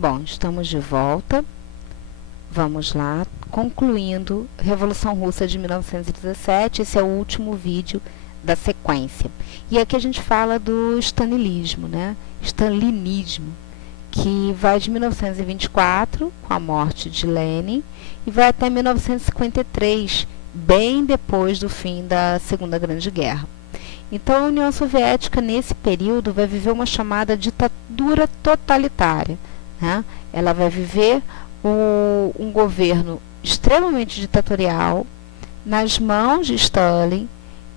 Bom, estamos de volta. Vamos lá, concluindo Revolução Russa de 1917. Esse é o último vídeo da sequência. E aqui a gente fala do stalinismo, né? Stalinismo, que vai de 1924, com a morte de Lenin, e vai até 1953, bem depois do fim da Segunda Grande Guerra. Então, a União Soviética, nesse período, vai viver uma chamada ditadura totalitária, né? Ela vai viver um governo extremamente ditatorial nas mãos de Stalin,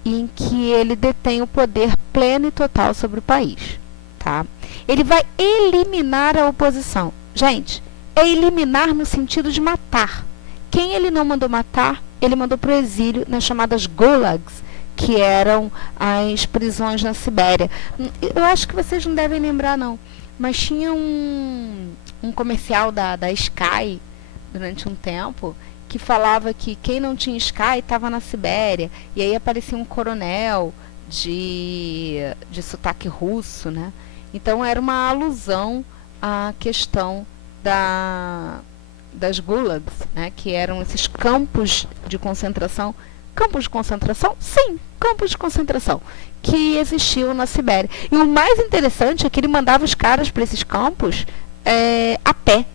em que ele detém o poder pleno e total sobre o país. Tá? Ele vai eliminar a oposição. Gente, é eliminar no sentido de matar. Quem ele não mandou matar, ele mandou para o exílio nas chamadas gulags, que eram as prisões na Sibéria. Eu acho que vocês não devem lembrar, não. Mas tinha um comercial da Sky, durante um tempo, que falava que quem não tinha Sky estava na Sibéria. E aí aparecia um coronel de sotaque russo, né? Então era uma alusão à questão das gulags, né? Que eram esses campos de concentração. Campos de concentração? Sim, campos de concentração que existiam na Sibéria. E o mais interessante é que ele mandava os caras para esses campos a pé.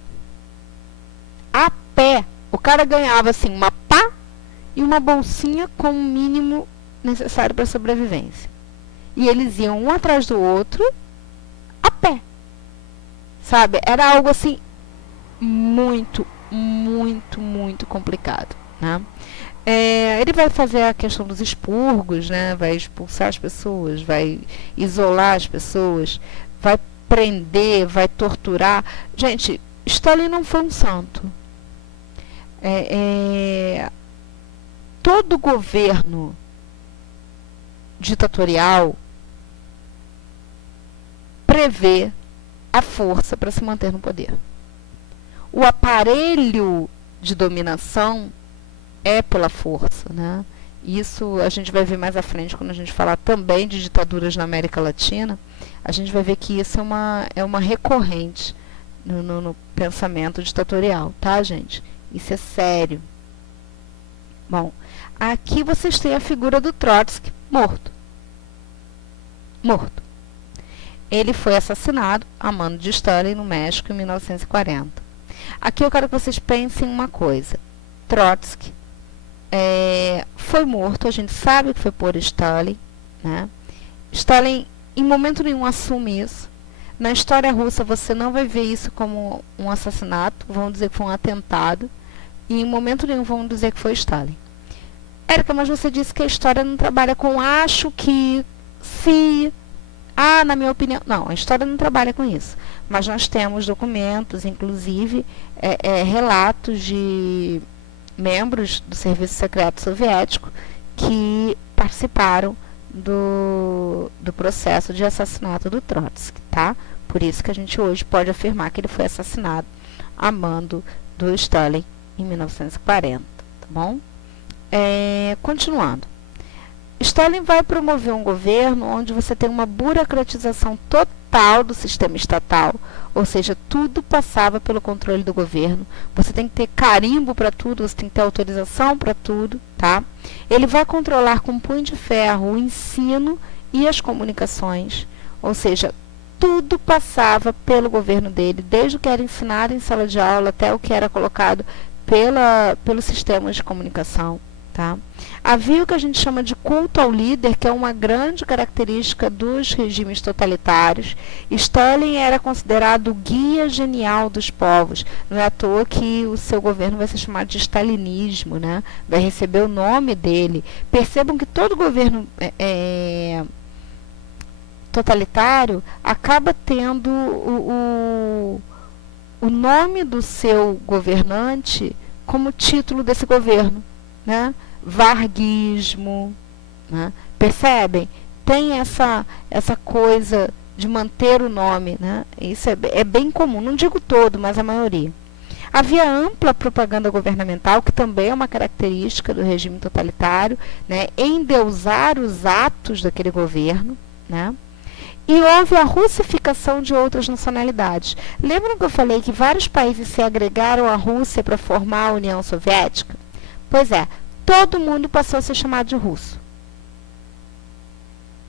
A pé. O cara ganhava assim uma pá e uma bolsinha com o mínimo necessário para a sobrevivência. E eles iam um atrás do outro a pé. Sabe? Era algo assim muito, muito, muito complicado, né? Ele vai fazer a questão dos expurgos, né? Vai expulsar as pessoas, vai isolar as pessoas, vai prender, vai torturar. Gente, Stalin não foi um santo. Todo governo ditatorial prevê a força para se manter no poder. O aparelho de dominação é pela força, né? Isso a gente vai ver mais à frente quando a gente falar também de ditaduras na América Latina. A gente vai ver que isso é uma recorrente no pensamento ditatorial, tá, gente? Isso é sério. Bom, aqui vocês têm a figura do Trotsky morto. Morto. Ele foi assassinado a mando de Stalin no México em 1940. Aqui eu quero que vocês pensem uma coisa. Trotsky foi morto, a gente sabe que foi por Stalin, né? Stalin em momento nenhum assume isso. Na história russa você não vai ver isso como um assassinato, vão dizer que foi um atentado, e em momento nenhum vão dizer que foi Stalin. Érica, mas você disse que a história não trabalha com acho que, se, na minha opinião. Não, a história não trabalha com isso. Mas nós temos documentos, inclusive relatos de membros do Serviço Secreto Soviético que participaram do processo de assassinato do Trotsky, tá? Por isso que a gente hoje pode afirmar que ele foi assassinado a mando do Stalin em 1940, tá bom? Continuando. Stalin vai promover um governo onde você tem uma burocratização total do sistema estatal, ou seja, tudo passava pelo controle do governo. Você tem que ter carimbo para tudo, você tem que ter autorização para tudo, tá? Ele vai controlar com punho de ferro o ensino e as comunicações, ou seja, tudo passava pelo governo dele, desde o que era ensinado em sala de aula até o que era colocado pelos sistemas de comunicação. Tá? Havia o que a gente chama de culto ao líder, que é uma grande característica dos regimes totalitários. Stalin era considerado o guia genial dos povos. Não é à toa que o seu governo vai ser chamado de stalinismo, né? Vai receber o nome dele. Percebam que todo governo totalitário acaba tendo o nome do seu governante como título desse governo, né? Varguismo, né? Percebem? Tem essa coisa de manter o nome, né? Isso é bem comum, não digo todo, mas a maioria. Havia ampla propaganda governamental, que também é uma característica do regime totalitário, né? Endeusar os atos daquele governo, né? E houve a russificação de outras nacionalidades. Lembram que eu falei que vários países se agregaram à Rússia para formar a União Soviética? Pois é, todo mundo passou a ser chamado de russo.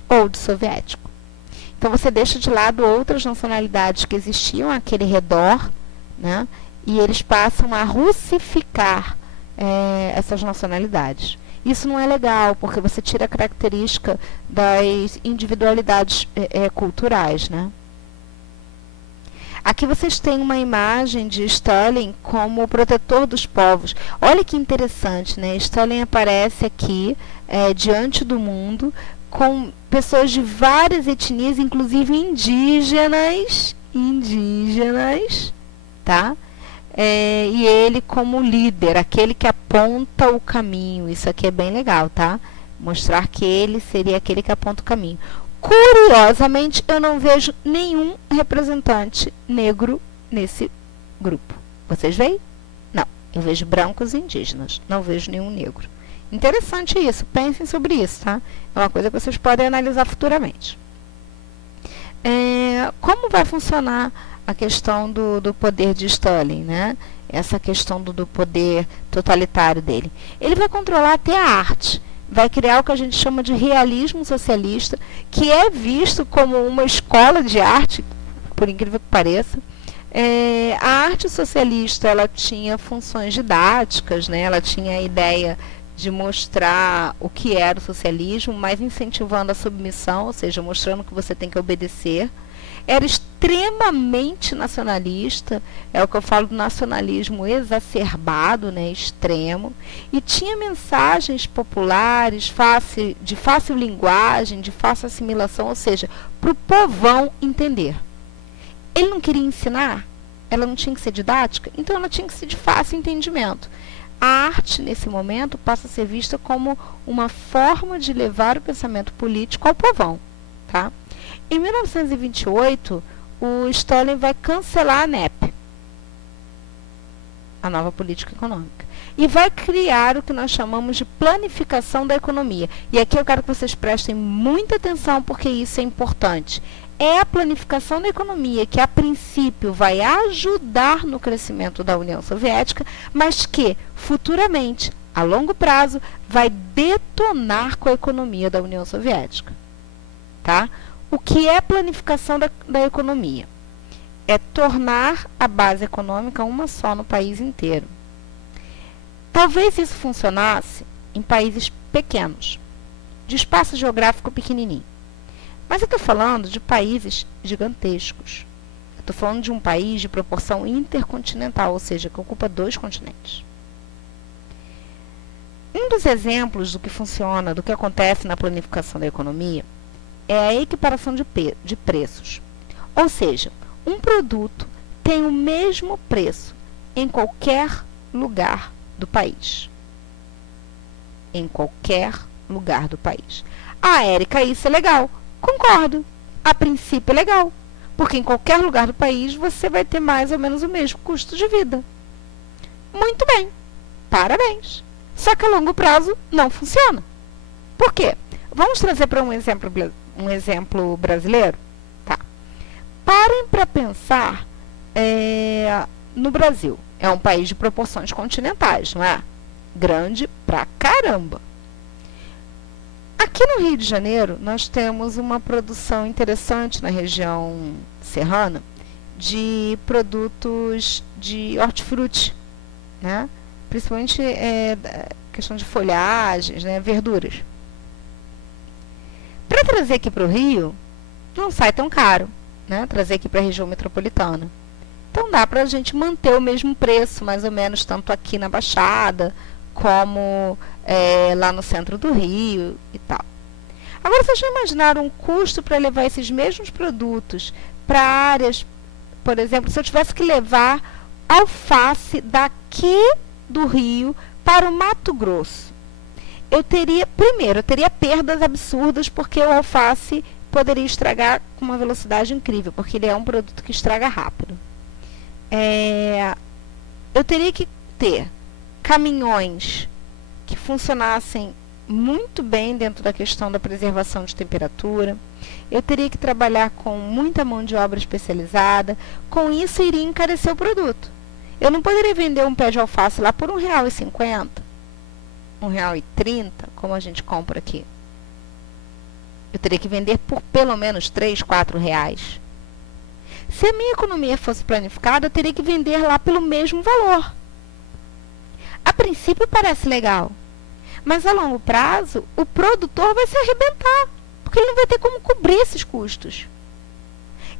Ou de soviético. Então você deixa de lado outras nacionalidades que existiam àquele redor, né? E eles passam a russificar essas nacionalidades. Isso não é legal, porque você tira a característica das individualidades culturais, né? Aqui vocês têm uma imagem de Stalin como o protetor dos povos. Olha que interessante, né? Stalin aparece aqui diante do mundo com pessoas de várias etnias, inclusive indígenas, tá? E ele como líder, aquele que aponta o caminho. Isso aqui é bem legal, tá? Mostrar que ele seria aquele que aponta o caminho. Curiosamente, eu não vejo nenhum representante negro nesse grupo. Vocês veem? Não. Eu vejo brancos e indígenas. Não vejo nenhum negro. Interessante isso. Pensem sobre isso, tá? É uma coisa que vocês podem analisar futuramente. Como vai funcionar a questão do poder de Stalin, né? Essa questão do poder totalitário dele. Ele vai controlar até a arte, vai criar o que a gente chama de realismo socialista, que é visto como uma escola de arte, por incrível que pareça. A arte socialista, ela tinha funções didáticas, né? Ela tinha a ideia de mostrar o que era o socialismo, mas incentivando a submissão, ou seja, mostrando que você tem que obedecer. Era extremamente nacionalista, é o que eu falo do nacionalismo exacerbado, né, extremo, e tinha mensagens populares, de fácil linguagem, de fácil assimilação, ou seja, para o povão entender. Ele não queria ensinar, ela não tinha que ser didática, então ela tinha que ser de fácil entendimento. A arte, nesse momento, passa a ser vista como uma forma de levar o pensamento político ao povão, tá? Em 1928, o Stalin vai cancelar a NEP, a nova política econômica, e vai criar o que nós chamamos de planificação da economia. E aqui eu quero que vocês prestem muita atenção, porque isso é importante. É a planificação da economia que, a princípio, vai ajudar no crescimento da União Soviética, mas que, futuramente, a longo prazo, vai detonar com a economia da União Soviética. Tá? O que é planificação da economia? É tornar a base econômica uma só no país inteiro. Talvez isso funcionasse em países pequenos, de espaço geográfico pequenininho. Mas eu estou falando de países gigantescos. Eu estou falando de um país de proporção intercontinental, ou seja, que ocupa 2 continentes. Um dos exemplos do que funciona, do que acontece na planificação da economia, é a equiparação de preços. Ou seja, um produto tem o mesmo preço em qualquer lugar do país. Em qualquer lugar do país. Ah, Érica, isso é legal. Concordo. A princípio é legal. Porque em qualquer lugar do país você vai ter mais ou menos o mesmo custo de vida. Muito bem. Parabéns. Só que a longo prazo não funciona. Por quê? Vamos trazer para um exemplo brasileiro? Tá. Parem para pensar no Brasil. É um país de proporções continentais, não é? Grande pra caramba. Aqui no Rio de Janeiro, nós temos uma produção interessante na região serrana de produtos de hortifruti, né? Principalmente questão de folhagens, né? Verduras. Para trazer aqui para o Rio, não sai tão caro, né? Trazer aqui para a região metropolitana. Então dá para a gente manter o mesmo preço, mais ou menos, tanto aqui na Baixada, como lá no centro do Rio e tal. Agora, vocês já imaginaram um custo para levar esses mesmos produtos para áreas, por exemplo, se eu tivesse que levar alface daqui do Rio para o Mato Grosso? Eu teria perdas absurdas, porque o alface poderia estragar com uma velocidade incrível, porque ele é um produto que estraga rápido. Eu teria que ter caminhões que funcionassem muito bem dentro da questão da preservação de temperatura. Eu teria que trabalhar com muita mão de obra especializada. Com isso, iria encarecer o produto. Eu não poderia vender um pé de alface lá por R$1,50, R$1,30, como a gente compra aqui. Eu teria que vender por pelo menos R$3, R$4. Se a minha economia fosse planificada, eu teria que vender lá pelo mesmo valor. A princípio parece legal, mas a longo prazo o produtor vai se arrebentar, porque ele não vai ter como cobrir esses custos.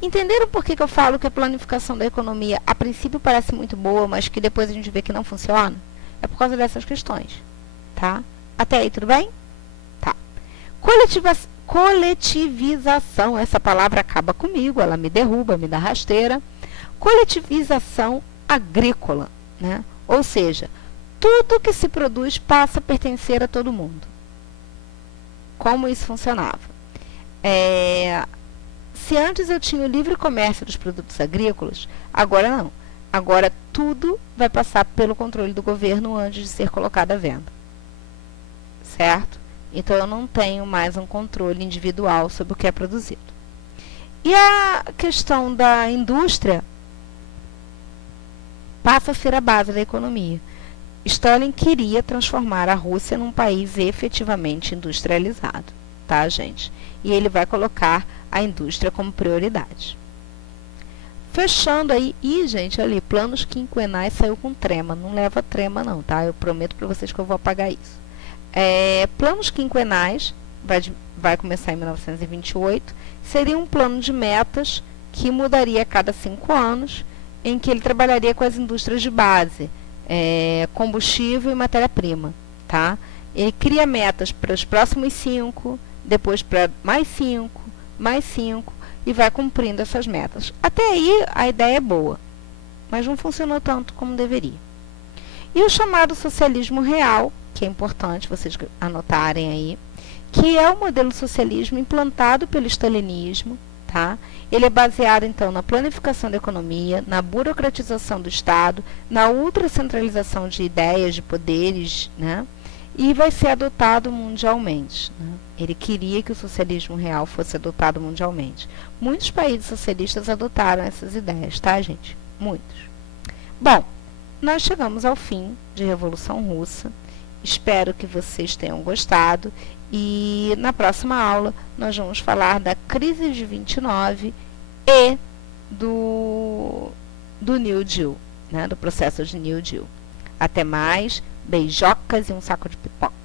Entenderam por que eu falo que a planificação da economia a princípio parece muito boa, mas que depois a gente vê que não funciona? É por causa dessas questões, tá? Até aí, tudo bem? Tá. Coletivização, essa palavra acaba comigo, ela me derruba, me dá rasteira. Coletivização agrícola, né? Ou seja, tudo que se produz passa a pertencer a todo mundo. Como isso funcionava? Se antes eu tinha o livre comércio dos produtos agrícolas, agora não. Agora tudo vai passar pelo controle do governo antes de ser colocado à venda. Certo? Então eu não tenho mais um controle individual sobre o que é produzido. E a questão da indústria passa a ser a base da economia. Stalin queria transformar a Rússia num país efetivamente industrializado, tá, gente? E ele vai colocar a indústria como prioridade. Fechando aí, gente, ali, planos quinquenais saiu com trema, não leva trema não, tá? Eu prometo para vocês que eu vou apagar isso. Planos quinquenais, vai começar em 1928, seria um plano de metas que mudaria a cada 5 anos, em que ele trabalharia com as indústrias de base, combustível e matéria-prima, tá? Ele cria metas para os próximos 5, depois para mais 5, e vai cumprindo essas metas. Até aí a ideia é boa, mas não funcionou tanto como deveria. E o chamado socialismo real, que é importante vocês anotarem aí, que é o modelo socialismo implantado pelo stalinismo, tá? Ele é baseado, então, na planificação da economia, na burocratização do Estado, na ultracentralização de ideias, de poderes, né? E vai ser adotado mundialmente, né? Ele queria que o socialismo real fosse adotado mundialmente. Muitos países socialistas adotaram essas ideias, tá, gente? Muitos. Bom, nós chegamos ao fim de Revolução Russa. Espero que vocês tenham gostado. E na próxima aula nós vamos falar da crise de 29 e do New Deal, né? Do processo de New Deal. Até mais, beijocas e um saco de pipoca.